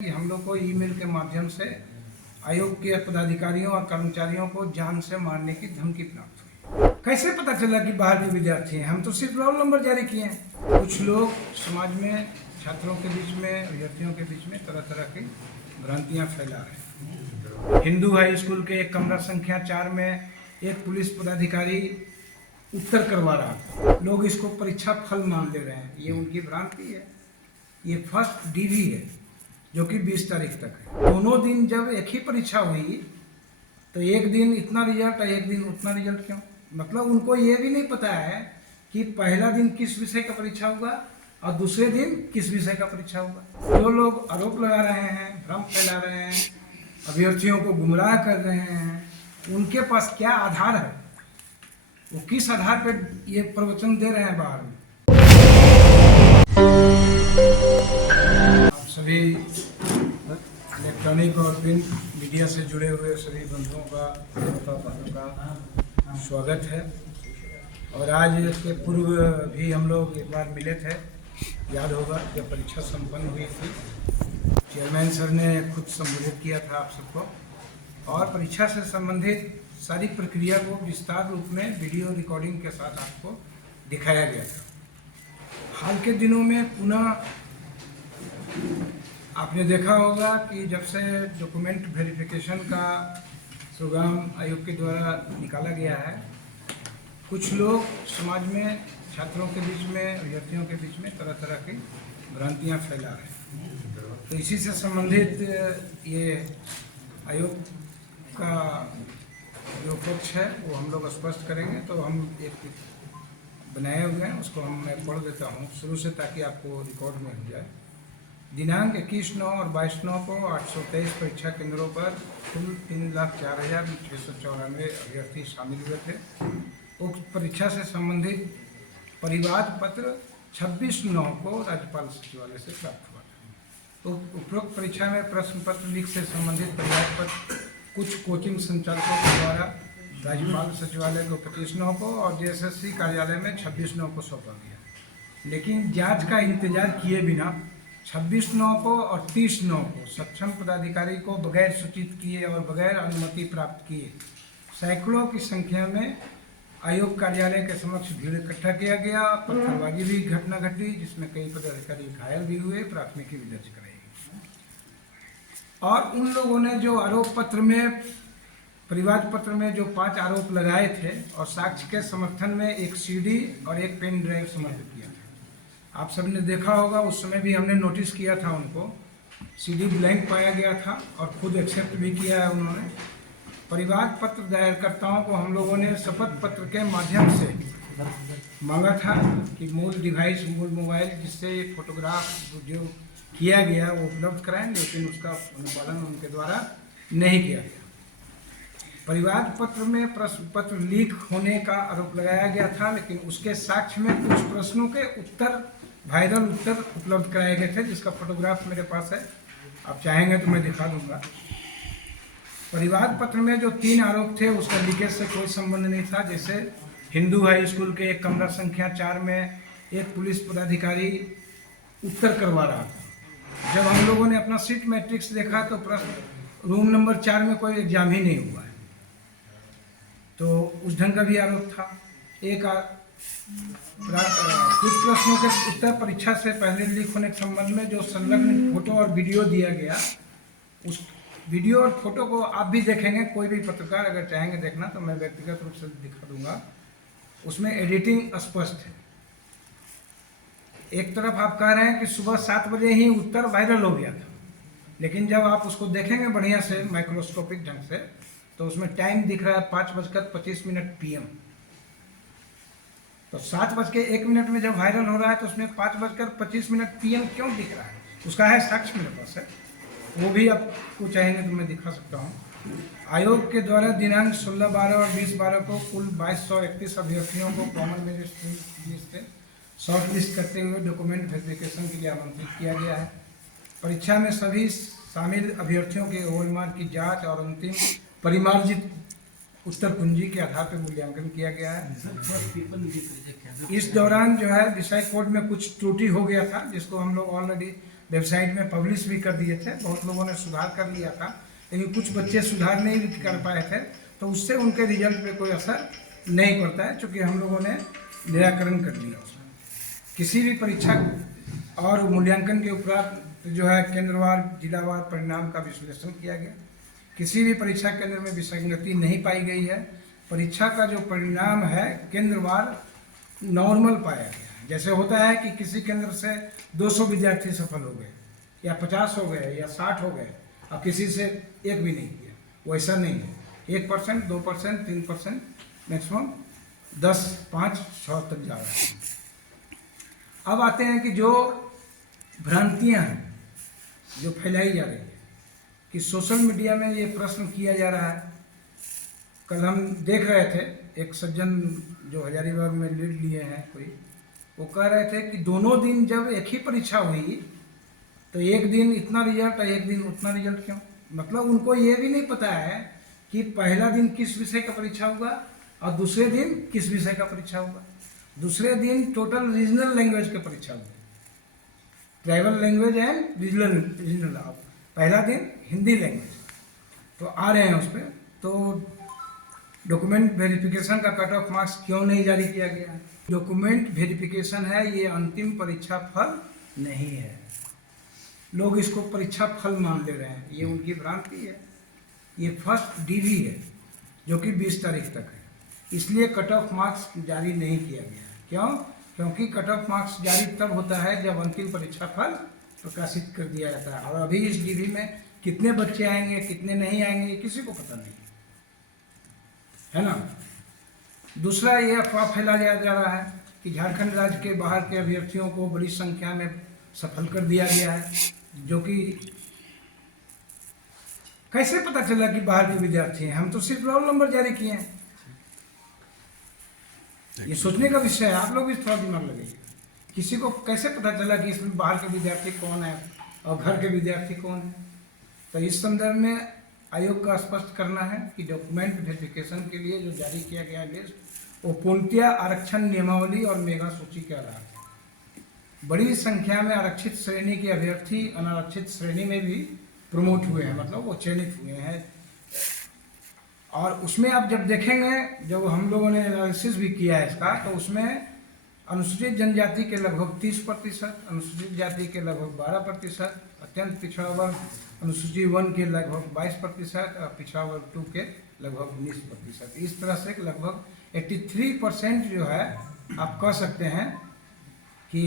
कि हम लोग को ईमेल के माध्यम से आयोग के पदाधिकारियों और कर्मचारियों को जान से मारने की धमकी प्राप्त हुई। कैसे पता चला कि बाहर के विद्यार्थी हैं? हम तो सिर्फ रोल नंबर जारी किए हैं। कुछ लोग समाज में, छात्रों के बीच में, विद्यार्थियों के बीच में तरह तरह की भ्रांतियां फैला रहे हैं। हिंदू हाई स्कूल के एक कमरा संख्या 4 में एक पुलिस पदाधिकारी उत्तर करवा रहा था। लोग इसको परीक्षा फल मान ले रहे हैं। ये उनकी भ्रांति है। ये फर्स्ट डीवी है जो कि 20 तारीख तक है। दोनों दिन जब एक ही परीक्षा हुई तो एक दिन इतना रिजल्ट और एक दिन उतना रिजल्ट क्यों? मतलब उनको ये भी नहीं पता है कि पहला दिन किस विषय का परीक्षा होगा और दूसरे दिन किस विषय का परीक्षा होगा। जो लोग आरोप लगा रहे हैं, भ्रम फैला रहे हैं, अभ्यर्थियों को गुमराह कर रहे हैं, उनके पास क्या आधार है? वो किस आधार पर ये प्रवचन दे रहे हैं बाहर में? सभी इलेक्ट्रॉनिक और प्रिंट मीडिया से जुड़े हुए सभी बंधुओं का स्वागत है। और आज के पूर्व भी हम लोग एक बार मिले थे, याद होगा, जब परीक्षा संपन्न हुई थी। चेयरमैन सर ने खुद संबोधित किया था आप सबको और परीक्षा से संबंधित सारी प्रक्रिया को विस्तार रूप में वीडियो रिकॉर्डिंग के साथ आपको दिखाया गया था। हाल के दिनों में पुनः आपने देखा होगा कि जब से डॉक्यूमेंट वेरिफिकेशन का प्रोग्राम आयोग के द्वारा निकाला गया है, कुछ लोग समाज में, छात्रों के बीच में, विद्यार्थियों के बीच में तरह तरह की भ्रांतियां फैला रहे हैं। तो इसी से संबंधित ये आयोग का जो पक्ष है वो हम लोग स्पष्ट करेंगे। तो हम एक बनाए हुए हैं, उसको मैं पढ़ देता हूँ शुरू से ताकि आपको रिकॉर्ड में हो जाए। दिनांक 21/9 और 22/9 को 823 परीक्षा केंद्रों पर कुल 3,04,694 अभ्यर्थी शामिल हुए थे। उक्त परीक्षा से संबंधित परिवाद पत्र 26/9 को राज्यपाल सचिवालय से प्राप्त हुआ था। तो उपरोक्त परीक्षा में प्रश्न पत्र लीक से संबंधित परिवाद पत्र कुछ कोचिंग संचालकों के द्वारा राज्यपाल सचिवालय को 25/9 को और JSSC कार्यालय में 26/9 को सौंपा गया। लेकिन जांच का इंतजार किए बिना 26/9 को और 30/9 को सक्षम पदाधिकारी को बगैर सूचित किए और बगैर अनुमति प्राप्त किए सैकड़ों की संख्या में आयोग कार्यालय के समक्ष भीड़ इकट्ठा किया गया। पत्थरबाजी भी घटना घटी जिसमें कई पदाधिकारी घायल भी हुए, प्राथमिकी भी दर्ज कराई गई। और उन लोगों ने जो आरोप पत्र में, परिवाद पत्र में जो 5 आरोप लगाए थे और साक्ष्य के समर्थन में एक CD और एक पेन ड्राइव समर्पित किया था। आप सबने देखा होगा, उस समय भी हमने नोटिस किया था उनको। CD ब्लैंक पाया गया था और खुद एक्सेप्ट भी किया है उन्होंने। परिवाद पत्र दायरकर्ताओं को हम लोगों ने शपथ पत्र के माध्यम से मांगा था कि मूल डिवाइस, मूल मोबाइल जिससे फोटोग्राफ जो किया गया वो उपलब्ध कराएं, लेकिन उसका अनुपालन उनके द्वारा नहीं किया गया। परिवाद पत्र में प्रश्न पत्र लीक होने का आरोप लगाया गया था, लेकिन उसके साक्ष्य में कुछ प्रश्नों के उत्तर, वायरल उत्तर उपलब्ध कराए गए थे, जिसका फोटोग्राफ मेरे पास है। आप चाहेंगे तो मैं दिखा दूंगा। परिवाद पत्र में जो 3 आरोप थे उसका लीकेज से कोई संबंध नहीं था। जैसे हिंदू हाई स्कूल के एक कमरा संख्या 4 में एक पुलिस पदाधिकारी उत्तर करवा रहा था। जब हम लोगों ने अपना सीट मैट्रिक्स देखा तो प्रश्न रूम नंबर 4 में कोई एग्जाम ही नहीं हुआ है, तो उस ढंग का भी आरोप था। कुछ प्रश्नों के उत्तर परीक्षा से पहले लीक होने के संबंध में जो संलग्न फोटो और वीडियो दिया गया, उस वीडियो और फोटो को आप भी देखेंगे, कोई भी पत्रकार अगर चाहेंगे देखना तो मैं व्यक्तिगत रूप से दिखा दूंगा। उसमें एडिटिंग स्पष्ट है। एक तरफ आप कह रहे हैं कि सुबह 7 बजे ही उत्तर वायरल हो गया था, लेकिन जब आप उसको देखेंगे बढ़िया से माइक्रोस्कोपिक ढंग से तो उसमें टाइम दिख रहा है 5:25 PM। तो 7:01 में जब वायरल हो रहा है तो उसमें 5:25 PM क्यों दिख रहा है? उसका है साक्ष्य मेरे पास है, वो भी आपको चाहेंगे तो मैं दिखा सकता हूँ। आयोग के द्वारा दिनांक 16/12 और 20/12 को कुल 2231 अभ्यर्थियों को कॉमन मेरिट लिस्ट से शॉर्ट लिस्ट करते हुए डॉक्यूमेंट वेरिफिकेशन के लिए आमंत्रित किया गया है। परीक्षा में सभी शामिल अभ्यर्थियों के हॉलमार्क की जाँच और अंतिम परिमार्जित उत्तर कुंजी के आधार पर मूल्यांकन किया गया है। इस दौरान जो है विषय कोड में कुछ त्रुटि हो गया था, जिसको हम लोग ऑलरेडी वेबसाइट में पब्लिश भी कर दिए थे, बहुत लोगों ने सुधार कर लिया था, लेकिन कुछ बच्चे सुधार नहीं भी कर पाए थे, तो उससे उनके रिजल्ट पे कोई असर नहीं पड़ता है, क्योंकि हम लोगों ने निराकरण कर लिया उसमें। किसी भी परीक्षा और मूल्यांकन के उपरांत जो है केंद्रवार जिलावार परिणाम का विश्लेषण किया गया। किसी भी परीक्षा केंद्र में विसंगति नहीं पाई गई है। परीक्षा का जो परिणाम है केंद्रवार नॉर्मल पाया गया। जैसे होता है कि किसी केंद्र से 200 विद्यार्थी सफल हो गए, या 50 हो गए, या 60 हो गए, और किसी से एक भी नहीं किया, वैसा नहीं है। 1%, 2%, 3%, मैक्सिमम 10, 5, 6 तक जा रहा है। अब आते हैं कि जो भ्रांतियां हैं जो फैलाई जा रही है, कि सोशल मीडिया में ये प्रश्न किया जा रहा है। कल हम देख रहे थे, एक सज्जन जो हजारीबाग में लीड लिए हैं कोई, वो कह रहे थे कि दोनों दिन जब एक ही परीक्षा हुई तो एक दिन इतना रिजल्ट और एक दिन उतना रिजल्ट क्यों? मतलब उनको ये भी नहीं पता है कि पहला दिन किस विषय का परीक्षा होगा और दूसरे दिन किस विषय का परीक्षा होगा। दूसरे दिन टोटल रीजनल लैंग्वेज की परीक्षा होगी, ट्राइबल लैंग्वेज एंड रीजनल। पहला दिन हिंदी लैंग्वेज, तो आ रहे हैं उस पर। तो डॉक्यूमेंट वेरिफिकेशन का कट ऑफ मार्क्स क्यों नहीं जारी किया गया? डॉक्यूमेंट वेरिफिकेशन है, ये अंतिम परीक्षा फल नहीं है। लोग इसको परीक्षा फल मान ले रहे हैं, ये उनकी भ्रांति है। ये फर्स्ट डीवी है जो कि 20 तारीख तक है, इसलिए कट ऑफ मार्क्स जारी नहीं किया गया। क्यों? क्योंकि कट ऑफ मार्क्स जारी तब होता है जब अंतिम परीक्षा फल प्रकाशित कर दिया जाता है, और अभी इस डीवी में कितने बच्चे आएंगे कितने नहीं आएंगे किसी को पता नहीं है ना। दूसरा ये अफवाह फैलाया जा रहा है कि झारखंड राज्य के बाहर के अभ्यर्थियों को बड़ी संख्या में सफल कर दिया गया है, जो कि कैसे पता चला कि बाहर के विद्यार्थी हैं? हम तो सिर्फ रोल नंबर जारी किए हैं। ये सोचने का विषय है, आप लोग भी थोड़ा दिमाग लगाइए। किसी को कैसे पता चला कि इसमें बाहर के विद्यार्थी कौन है और घर के विद्यार्थी कौन है? तो इस संदर्भ में आयोग का स्पष्ट करना है कि डॉक्यूमेंट वेरिफिकेशन के लिए जो जारी किया गया लिस्ट, वो पूर्णतया आरक्षण नियमावली और मेगा सूची के आधार पर बड़ी संख्या में आरक्षित श्रेणी के अभ्यर्थी अनारक्षित श्रेणी में भी प्रमोट हुए हैं, मतलब वो चयनित हुए हैं। और उसमें आप जब देखेंगे, जब हम लोगों ने एनालिसिस भी किया है इसका, तो उसमें अनुसूचित जनजाति के लगभग 30%, अनुसूचित जाति के लगभग 12%, अत्यंत पिछड़ा वर्ग अनुसूची 1 के लगभग 22% और पिछड़ा वर्ग 2 के लगभग 19%। इस तरह से लगभग 83% जो है आप कह सकते हैं कि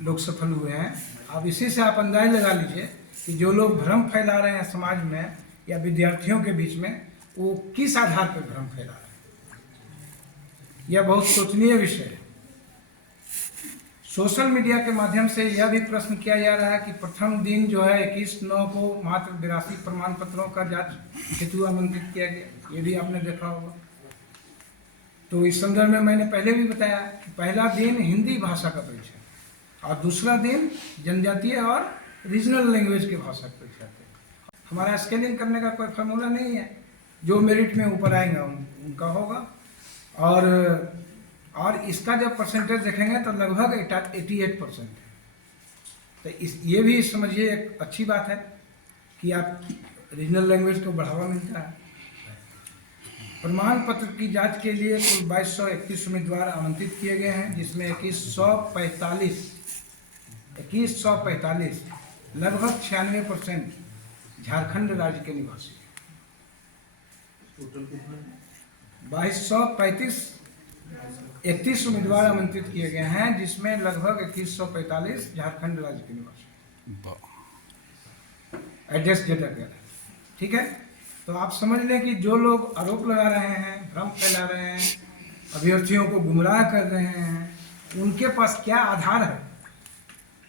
लोग सफल हुए हैं। अब इसी से आप अंदाज लगा लीजिए कि जो लोग भ्रम फैला रहे हैं समाज में या विद्यार्थियों के बीच में, वो किस आधार पर भ्रम फैला रहे हैं। यह बहुत सोचनीय विषय है। सोशल मीडिया के माध्यम से यह भी प्रश्न किया जा रहा है कि प्रथम दिन जो है 21/9 को मात्र 82 प्रमाण पत्रों का जांच हेतु आमंत्रित किया गया। ये भी आपने देखा होगा। तो इस संदर्भ में मैंने पहले भी बताया कि पहला दिन हिंदी भाषा का परीक्षा और दूसरा दिन जनजातीय और रीजनल लैंग्वेज की भाषा का परीक्षा थे। हमारा स्केलिंग करने का कोई फार्मूला नहीं है, जो मेरिट में ऊपर आएगा उनका होगा। और इसका जब परसेंटेज देखेंगे तो लगभग 88% है। तो ये भी समझिए एक अच्छी बात है कि आप रीजनल लैंग्वेज को बढ़ावा मिलता है। प्रमाण पत्र की जांच के लिए कुल 2231 उम्मीदवार आमंत्रित किए गए हैं, जिसमें 2145 लगभग 96% झारखंड राज्य के निवासी। 2231 उम्मीदवार आमंत्रित किए गए हैं, जिसमें लगभग 2145 झारखंड राज्य के निवासी एडजस्ट डेटा कर। ठीक है, तो आप समझ लें कि जो लोग आरोप लगा रहे हैं, भ्रम फैला रहे हैं, अभ्यर्थियों को गुमराह कर रहे हैं, उनके पास क्या आधार है,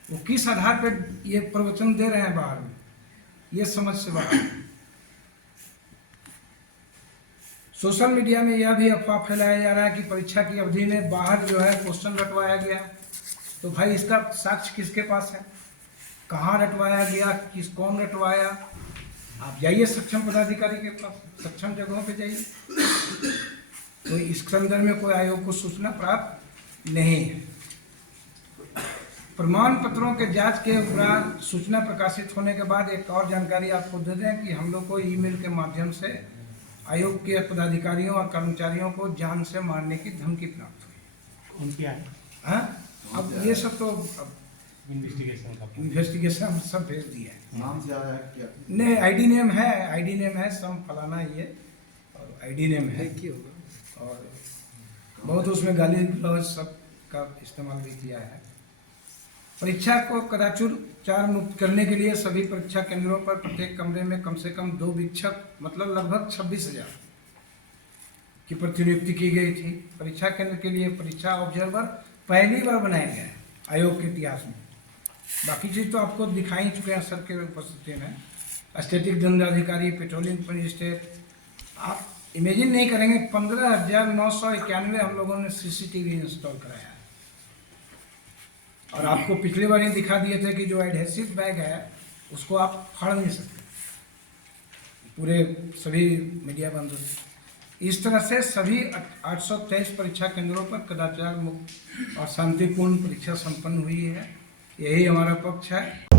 वो किस आधार पर ये प्रवचन दे रहे हैं बाहर में, ये समझ से बाहर है। सोशल मीडिया में यह भी अफवाह फैलाया जा रहा है कि परीक्षा की अवधि में बाहर जो है क्वेश्चन रटवाया गया। तो भाई इसका साक्ष्य किसके पास है, कहाँ रटवाया गया, कौन रटवाया? आप जाइए सक्षम पदाधिकारी के पास, सक्षम जगहों पे जाइए। तो इस संदर्भ में कोई आयोग को सूचना प्राप्त नहीं है। प्रमाण पत्रों के जांच के उपरांत सूचना प्रकाशित होने के बाद एक और जानकारी आपको दे दें कि हम लोग को ईमेल के माध्यम से आयोग के पदाधिकारियों और कर्मचारियों को जान से मारने की धमकी प्राप्त हुई। उनके आए हाँ, अब ये सब तो इन्वेस्टिगेशन सब भेज दिया है। नाम ज्यादा है क्या? नहीं, आईडी नेम है सम फलाना ये, और आईडी नेम है और बहुत उसमें गाली गलौज सब का इस्तेमाल भी किया है। परीक्षा को कदाचार मुक्त करने के लिए सभी परीक्षा केंद्रों पर प्रत्येक कमरे में कम से कम 2 वीक्षक मतलब लगभग 26,000 की प्रतिनियुक्ति की गई थी। परीक्षा केंद्र के लिए परीक्षा ऑब्जर्वर पहली बार बनाए गए हैं आयोग के इतिहास में। बाकी चीज़ तो आपको दिखाई चुके हैं सर के उपस्थिति में। स्टैटिक दंडाधिकारी, पेट्रोलिंग मजिस्ट्रेट, आप इमेजिन नहीं करेंगे 15,991 हम लोगों ने सीसीटीवी इंस्टॉल कराया है। और आपको पिछली बार ही दिखा दिए थे कि जो एडहेसिव बैग है उसको आप फाड़ नहीं सकते, पूरे सभी मीडिया बंधु। इस तरह से सभी 823 परीक्षा केंद्रों पर कदाचार मुक्त और शांतिपूर्ण परीक्षा संपन्न हुई है। यही हमारा पक्ष है।